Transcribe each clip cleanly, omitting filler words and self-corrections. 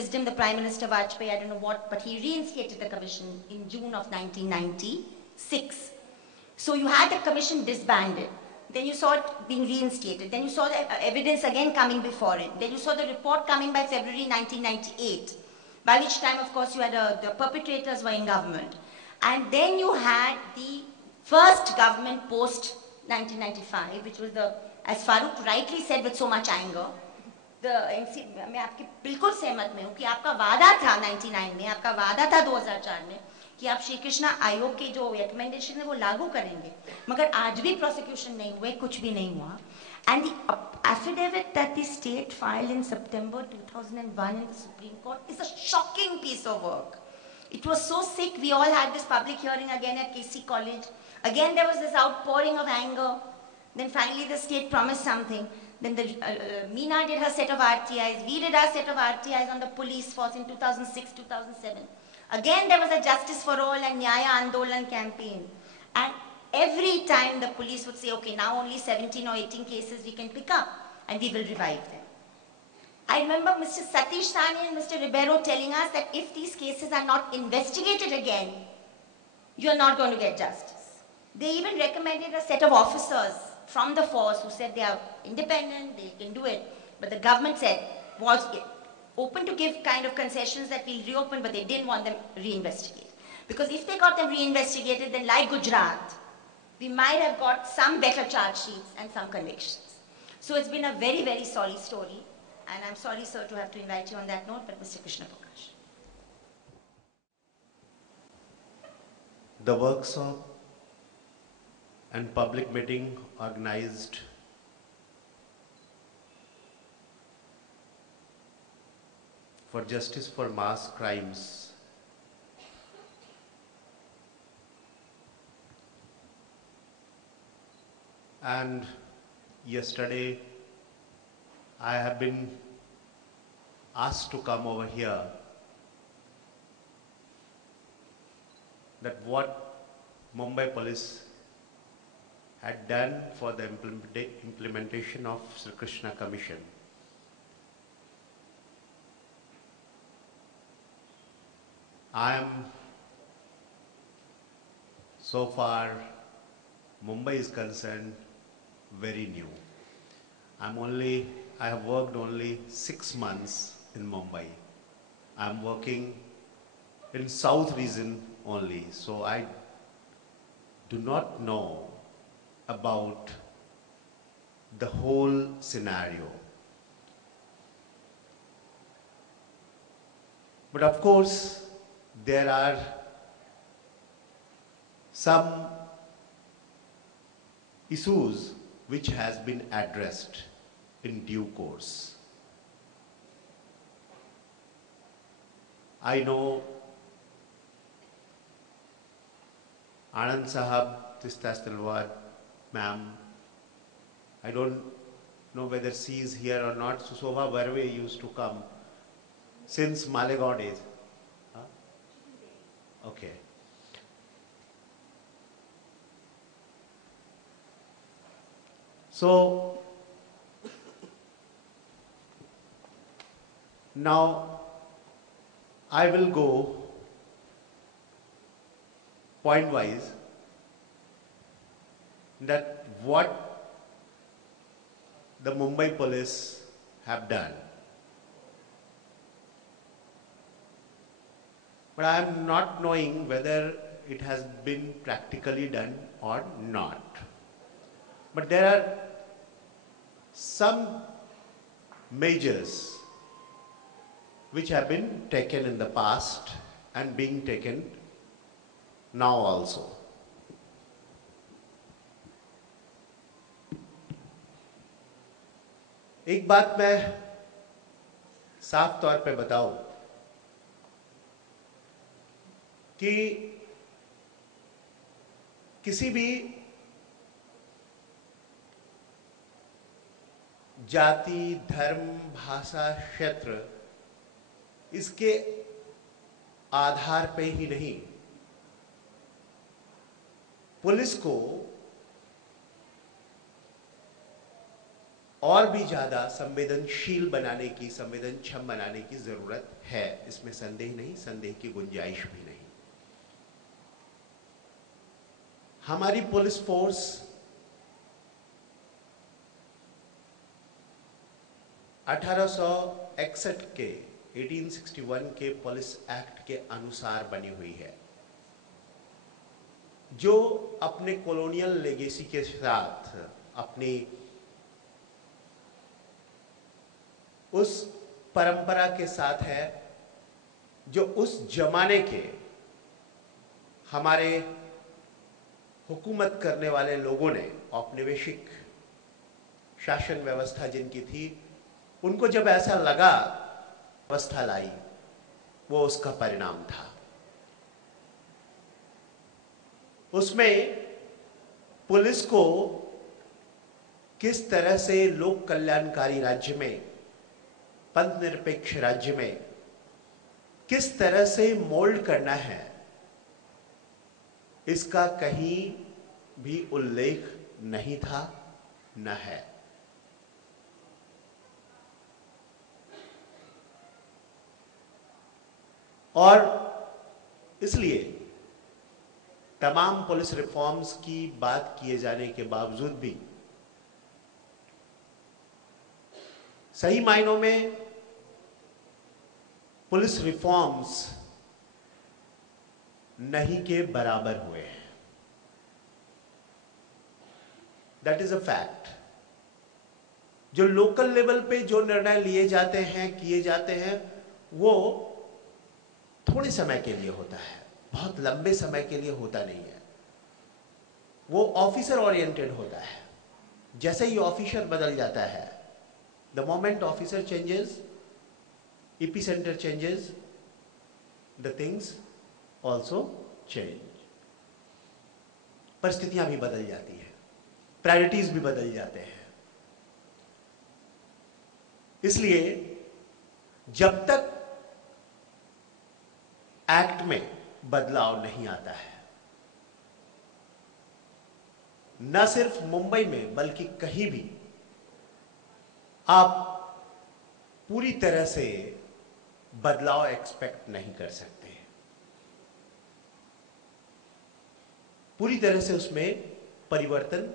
wisdom, the Prime Minister Vajpayee, I don't know what, but he reinstated the commission in June of 1996. So you had the commission disbanded. Then you saw it being reinstated. Then you saw the evidence again coming before it. Then you saw the report coming by February 1998, by which time, of course, you had the perpetrators were in government. And then you had the first government post 1995, which was the, as Farooq rightly said with so much anger, मैं आपके बिल्कुल सहमत में हूँ कि आपका वादा था 99 में, आपका वादा था 2004 में कि आप श्री कृष्णा आयोग के जो रिकमेंडेशन है वो लागू करेंगे, मगर आज भी प्रोसिक्यूशन नहीं हुए, कुछ भी नहीं हुआ. And the affidavit that the state filed in September 2001 in the Supreme Court is a shocking piece of work. It was so sick. We all had this public hearing again at KC College. Again, there was this outpouring of anger. Then finally, the state promised something. Then Meena did her set of RTIs. We did our set of RTIs on the police force in 2006, 2007. Again, there was a Justice for All and Nyaya Andolan campaign. And every time the police would say, okay, now only 17 or 18 cases we can pick up and we will revive them. I remember Mr. Satish Sani and Mr. Ribeiro telling us that if these cases are not investigated again, you are not going to get justice. They even recommended a set of officers from the force who said they are independent, they can do it. But the government said, was open to give kind of concessions that we'll reopen, but they didn't want them reinvestigated. Because if they got them reinvestigated, then like Gujarat, we might have got some better charge sheets and some convictions. So it's been a very, very sorry story. And I'm sorry, sir, to have to invite you on that note, but Mr. Krishna Prakash. The workshop and public meeting organized for justice for mass crimes and yesterday I have been asked to come over here that what Mumbai police had done for the implementation of Sri Krishna Commission. I am, so far, Mumbai is concerned, very new. I have worked only 6 months in Mumbai. I am working in South region only, so I do not know about the whole scenario. But of course, there are some issues which has been addressed in due course. I know Anand Sahab, Tistas Talwar, ma'am, I don't know whether she is here or not. Shobha Barve used to come since Malegaon days. Huh? Okay. So, now I will go point wise that what the Mumbai police have done. But I am not knowing whether it has been practically done or not. But there are some measures which have been taken in the past and being taken now also. एक बात मैं साफ तौर पे बताऊं कि किसी भी जाति, धर्म, भाषा, क्षेत्र इसके आधार पे ही नहीं, पुलिस को और भी ज़्यादा संवेदनशील बनाने की, संवेदनक्षम बनाने की ज़रूरत है। इसमें संदेह नहीं, संदेह की गुंजाइश भी नहीं। हमारी पुलिस फोर्स 1861 के 1861 के पुलिस एक्ट के अनुसार बनी हुई है, जो अपने कॉलोनियल लेगेसी के साथ, अपनी उस परंपरा के साथ है जो उस जमाने के हमारे हुकूमत करने वाले लोगों ने, औपनिवेशिक शासन व्यवस्था जिनकी थी, उनको जब ऐसा लगा व्यवस्था लाई, वो उसका परिणाम था। उसमें पुलिस को किस तरह से लोक कल्याणकारी राज्य में, पंथ निरपेक्ष राज्य में किस तरह से मोल्ड करना है, इसका कहीं भी उल्लेख नहीं था, न है। और इसलिए तमाम पुलिस रिफॉर्म्स की बात किए जाने के बावजूद भी सही मायनों में पुलिस रिफॉर्म्स नहीं के बराबर हुए हैं। That is a fact. जो लोकल लेवल पे जो निर्णय लिए जाते हैं, किए जाते हैं, वो थोड़े समय के लिए होता है, बहुत लंबे समय के लिए होता नहीं है। वो ऑफिसर ओरिएंटेड होता है। जैसे ही ऑफिसर बदल जाता है, the moment officer changes, epicentre changes, the things also change. परिस्थितियां भी बदल जाती है, प्रायोरिटीज भी बदल जाते हैं। इसलिए जब तक एक्ट में बदलाव नहीं आता है, न सिर्फ मुंबई में बल्कि कहीं भी आप पूरी तरह से बदलाव एक्सपेक्ट नहीं कर सकते, पूरी तरह से उसमें परिवर्तन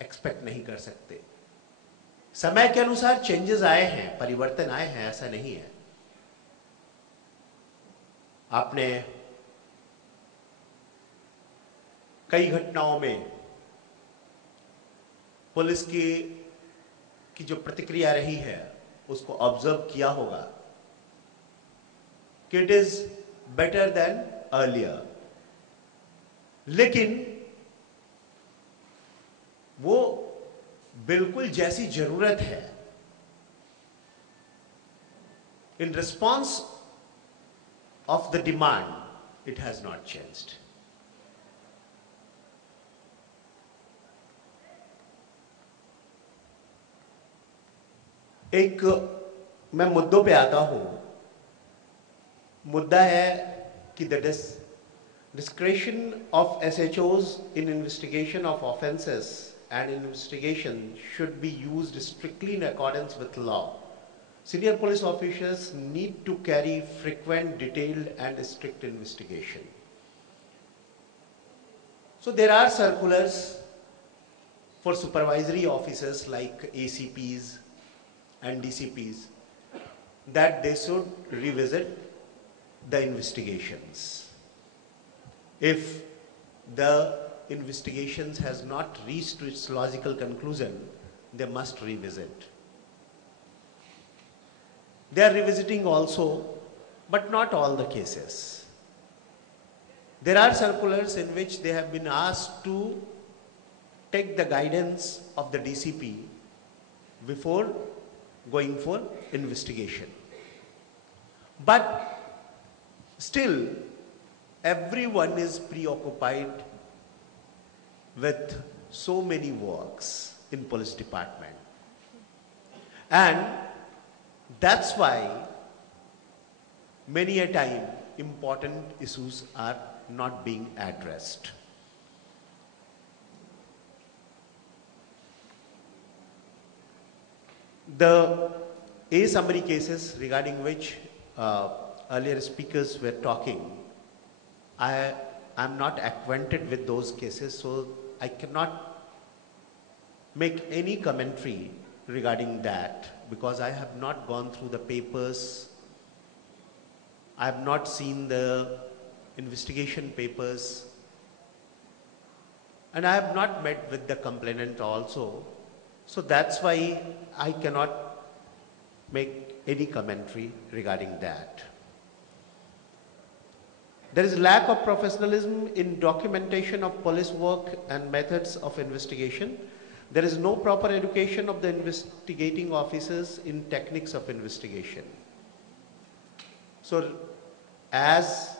एक्सपेक्ट नहीं कर सकते। समय के अनुसार चेंजेस आए हैं, परिवर्तन आए हैं, ऐसा नहीं है। आपने कई घटनाओं में पुलिस की जो प्रतिक्रिया रही है उसको ऑब्जर्व किया होगा कि it is better than earlier, लेकिन वो बिल्कुल जैसी जरूरत है, in response of the demand, it has not changed. एक मैं मुद्दों पे आता हूं। मुद्दा है कि the discretion of SHOs in investigation of offenses and investigation should be used strictly in accordance with law. Senior police officers need to carry frequent, detailed and strict investigation. So there are circulars for supervisory officers like ACPs and DCPs that they should revisit the investigations. If the investigations has not reached to its logical conclusion, they must revisit. They are revisiting also, but not all the cases. There are circulars in which they have been asked to take the guidance of the DCP before going for investigation. But still, everyone is preoccupied with so many works in police department. And that's why many a time important issues are not being addressed. The A summary cases regarding which earlier speakers were talking, I am not acquainted with those cases, so I cannot make any commentary regarding that because I have not gone through the papers. I have not seen the investigation papers, and I have not met with the complainant also. So that's why I cannot make any commentary regarding that. There is lack of professionalism in documentation of police work and methods of investigation. There is no proper education of the investigating officers in techniques of investigation. So, as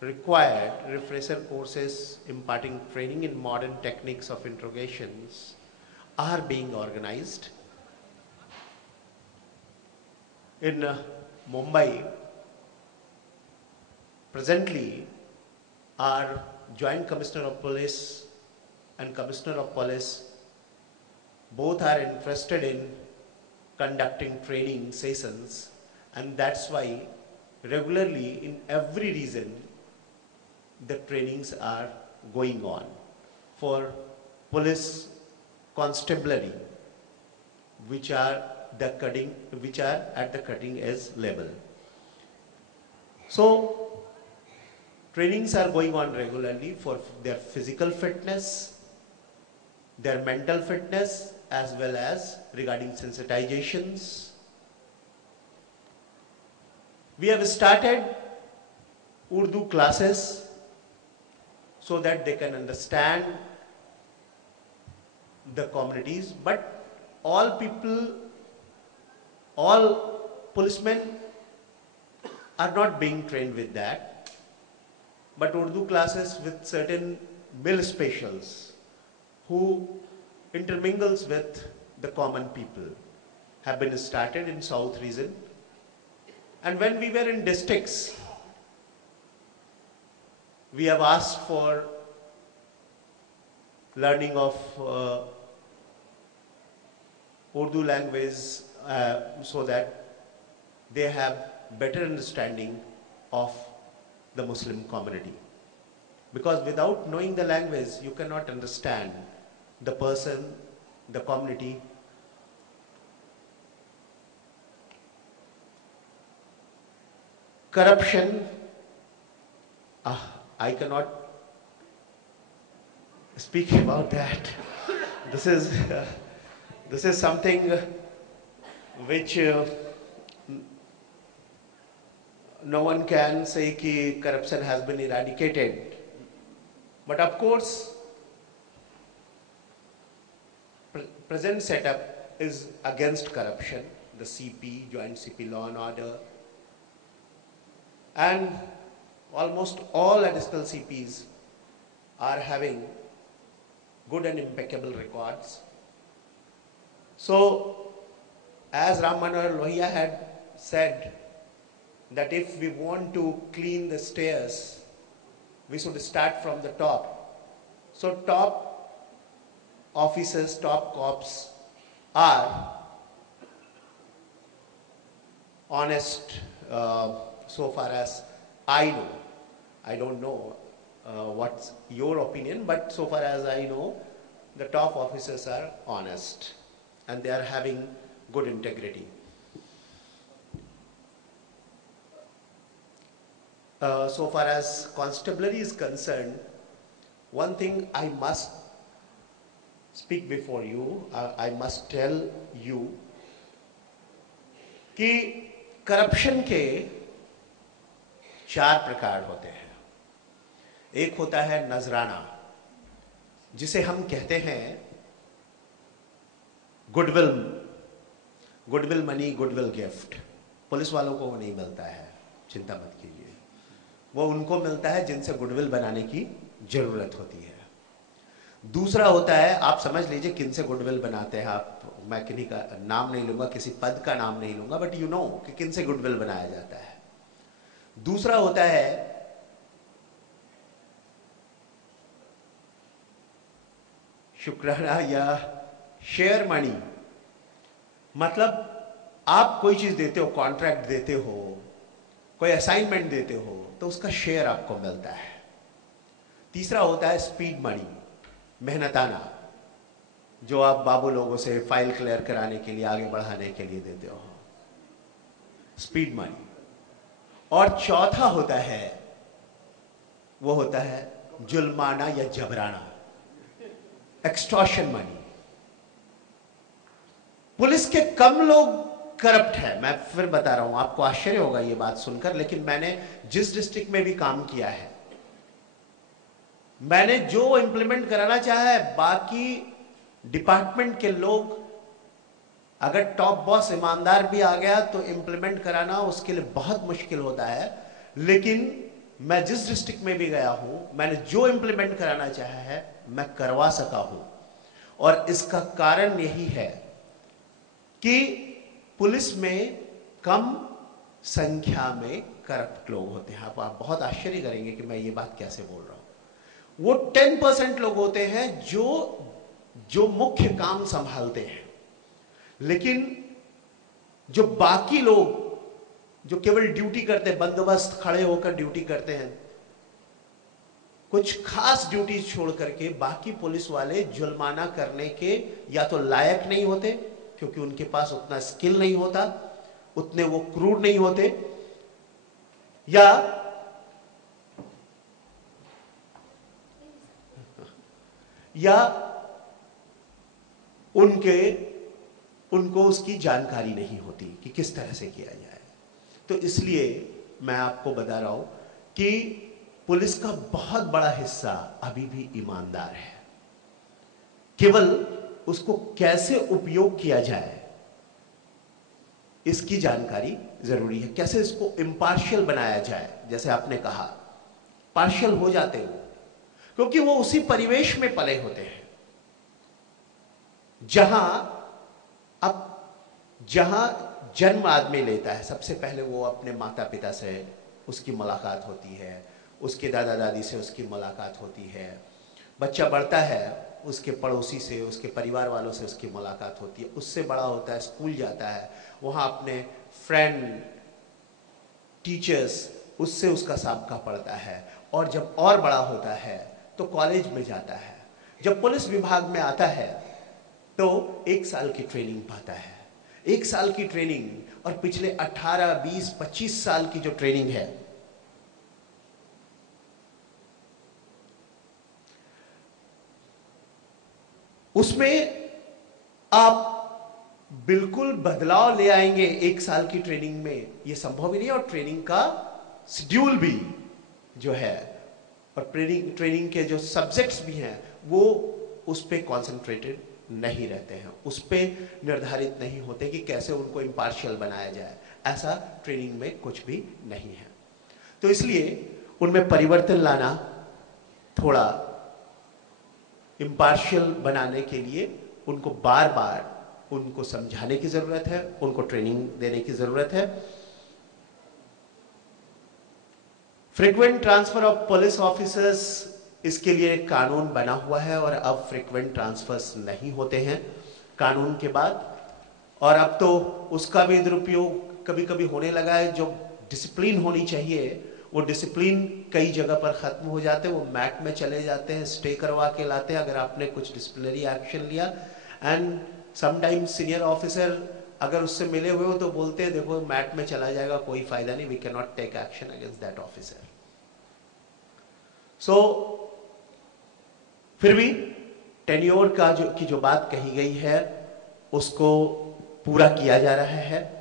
required, refresher courses imparting training in modern techniques of interrogations are being organized. In Mumbai, presently, our Joint Commissioner of Police and Commissioner of Police both are interested in conducting training sessions, and that's why regularly in every region the trainings are going on for police constabulary, which are at the cutting edge level. So trainings are going on regularly for their physical fitness, their mental fitness, as well as regarding sensitizations. We have started Urdu classes so that they can understand the communities, but all policemen are not being trained with that, but Urdu classes with certain mil specials who intermingles with the common people have been started in South region. And when we were in districts, we have asked for learning of Urdu language so that they have better understanding of the Muslim community. Because without knowing the language, you cannot understand the person, the community. Corruption, I cannot speak about that. This is something which no one can say that corruption has been eradicated. But of course, present setup is against corruption, the CP, Joint CP Law and Order, and almost all additional CPs are having good and impeccable records. So, as Ram Manohar Lohia had said, that if we want to clean the stairs, we should start from the top. So top officers, top cops are honest so far as I know. I don't know what's your opinion, but so far as I know, the top officers are honest and they are having good integrity. So far as constabulary is concerned, one thing I must speak before you, I must tell you कि corruption के 4 प्रकार होते हैं। एक होता है नजराना, जिसे हम कहते हैं goodwill money, goodwill gift. Police वालों को वो नहीं मिलता है, चिंता मत कीजिए। वो उनको मिलता है जिनसे गुडविल बनाने की जरूरत होती है। दूसरा होता है, आप समझ लीजिए किनसे गुडविल बनाते हैं आप, मैं किन्हीं का नाम नहीं लूंगा, किसी पद का नाम नहीं लूंगा, बट यू नो कि किनसे गुडविल बनाया जाता है। दूसरा होता है शुक्राना या शेयर मनी, मतलब आप कोई चीज देते हो, कॉन्ट्रैक्ट देते हो, कोई असाइनमेंट देते हो, तो उसका शेयर आपको मिलता है। तीसरा होता है स्पीड मनी, मेहनताना, जो आप बाबू लोगों से फाइल क्लियर कराने के लिए, आगे बढ़ाने के लिए देते हो, स्पीड मनी। और चौथा होता है, वो होता है जुल्माना या जबराना, एक्सटॉर्शन मनी। पुलिस के कम लोग करप्ट है, मैं फिर बता रहा हूं, आपको आश्चर्य होगा ये बात सुनकर, लेकिन मैंने जिस डिस्ट्रिक्ट में भी काम किया है, मैंने जो इंप्लीमेंट कराना चाहा है, बाकी डिपार्टमेंट के लोग, अगर टॉप बॉस ईमानदार भी आ गया तो इंप्लीमेंट कराना उसके लिए बहुत मुश्किल होता है। लेकिन मैं जिस डिस्ट्रिक्ट में भी गया हूं, मैंने जो इंप्लीमेंट कराना चाहा है मैं करवा सका हूं। और इसका कारण यही है कि पुलिस में कम संख्या में करप्ट लोग होते हैं। आप बहुत आश्चर्य करेंगे कि मैं ये बात कैसे बोल रहा हूं। वो 10% लोग होते हैं जो मुख्य काम संभालते हैं, लेकिन जो बाकी लोग जो केवल ड्यूटी करते हैं, बंदोबस्त खड़े होकर ड्यूटी करते हैं, कुछ खास ड्यूटी छोड़ करके बाकी पुलिस वाले जुल्माना करने के या तो लायक नहीं होते, क्योंकि उनके पास उतना स्किल नहीं होता, उतने वो क्रूर नहीं होते, या उनको उसकी जानकारी नहीं होती कि किस तरह से किया जाए। तो इसलिए मैं आपको बता रहा हूं कि पुलिस का बहुत बड़ा हिस्सा अभी भी ईमानदार है, केवल उसको कैसे उपयोग किया जाए इसकी जानकारी जरूरी है। कैसे इसको इम्पार्शियल बनाया जाए, जैसे आपने कहा, पार्शियल हो जाते हो क्योंकि वो उसी परिवेश में पले होते हैं जहां जन्म आदमी लेता है। सबसे पहले वो अपने माता पिता से उसकी मुलाकात होती है, उसके दादा दादी से उसकी मुलाकात होती है, बच्चा बढ़ता है उसके पड़ोसी से, उसके परिवार वालों से उसकी मुलाकात होती है, उससे बड़ा होता है, स्कूल जाता है, वहाँ अपने फ्रेंड, टीचर्स, उससे उसका साबका पड़ता है, और जब और बड़ा होता है तो कॉलेज में जाता है। जब पुलिस विभाग में आता है तो 1 साल की ट्रेनिंग पाता है। 1 साल की ट्रेनिंग और पिछले 18, 20, 25 साल की जो ट्रेनिंग है, उसमें आप बिल्कुल बदलाव ले आएंगे। 1 साल की ट्रेनिंग में यह संभव ही नहीं, और ट्रेनिंग का शेड्यूल भी जो है, और ट्रेनिंग के जो सब्जेक्ट्स भी हैं, वो उस पर कॉन्सेंट्रेटेड नहीं रहते हैं, उस पर निर्धारित नहीं होते कि कैसे उनको इम्पार्शियल बनाया जाए। ऐसा ट्रेनिंग में कुछ भी नहीं है। तो इसलिए उनमें परिवर्तन लाना, थोड़ा इम्पार्शियल बनाने के लिए उनको बार बार उनको समझाने की जरूरत है, उनको ट्रेनिंग देने की जरूरत है। Frequent transfer of police officers, इसके लिए एक कानून बना हुआ है, और अब फ्रीक्वेंट ट्रांसफर्स नहीं होते हैं कानून के बाद। और अब तो उसका भी दुरुपयोग कभी कभी होने लगा है। जो डिसिप्लिन होनी चाहिए, वो डिसिप्लिन कई जगह पर खत्म हो जाते हैं, वो मैट में चले जाते हैं, स्टे करवा के लाते हैं अगर आपने कुछ डिसिप्लिनरी एक्शन लिया। एंड समटाइम्स सीनियर ऑफिसर अगर उससे मिले हुए हो तो बोलते हैं देखो मैट में चला जाएगा, कोई फायदा नहीं, we can not take action against that officer. So फिर भी टेन्योर का जो बात कही गई है उसको पूरा किया जा रहा है।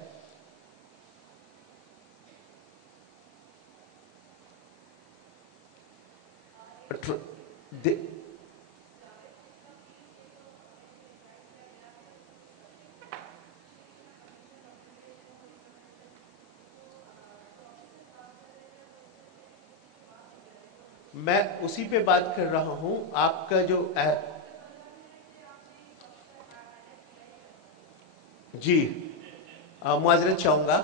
मैं उसी पे बात कर रहा हूं। आपका जो जी मुआजरत चाहूंगा,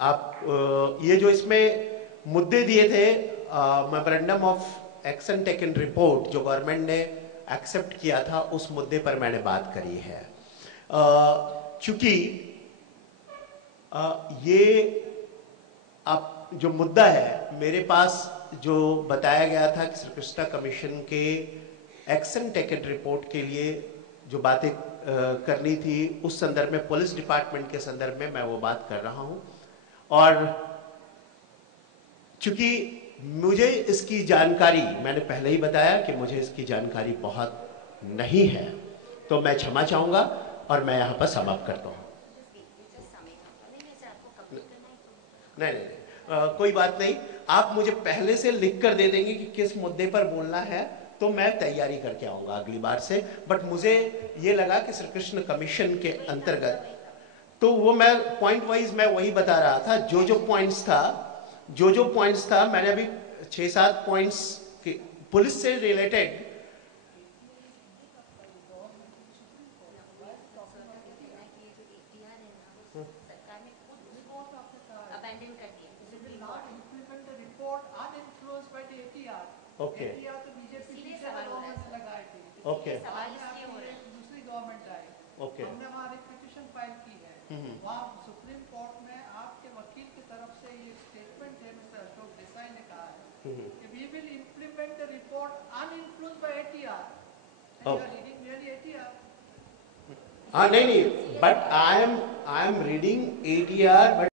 आप ये जो इसमें मुद्दे दिए थे, memorandum of action taken report जो गवर्नमेंट ने एक्सेप्ट किया था, उस मुद्दे पर मैंने बात करी है। चूंकि ये अब जो मुद्दा है मेरे पास जो बताया गया था कि श्री कृष्णा कमीशन के एक्शन टेकन रिपोर्ट के लिए जो बातें करनी थी उस संदर्भ में पुलिस डिपार्टमेंट के संदर्भ में मैं वो बात कर रहा हूं। और चूंकि मुझे इसकी जानकारी, मैंने पहले ही बताया कि मुझे इसकी जानकारी बहुत नहीं है, तो मैं क्षमा चाहूंगा और मैं यहां पर समाप्त करता हूं। नहीं नहीं, नहीं कोई बात नहीं, आप मुझे पहले से लिख कर दे देंगे कि किस मुद्दे पर बोलना है, तो मैं तैयारी करके आऊंगा अगली बार से। बट मुझे ये लगा कि श्री कृष्ण कमीशन के अंतर्गत, तो वो मैं पॉइंट वाइज मैं वही बता रहा था, जो पॉइंट्स था मैंने अभी 6-7 पॉइंट्स पुलिस से रिलेटेड। ओके ओके दूसरी गवर्नमेंट आई, ओके हमने वहाँ पिटीशन फाइल की है, वहाँ सुप्रीम कोर्ट में आपके वकील की तरफ से ये स्टेटमेंट है, मिस्टर अशोक देसाई ने कहा है कि we will implement the report uninfluenced by ATR. Reading really ATR? हाँ नहीं, but I am reading ATR.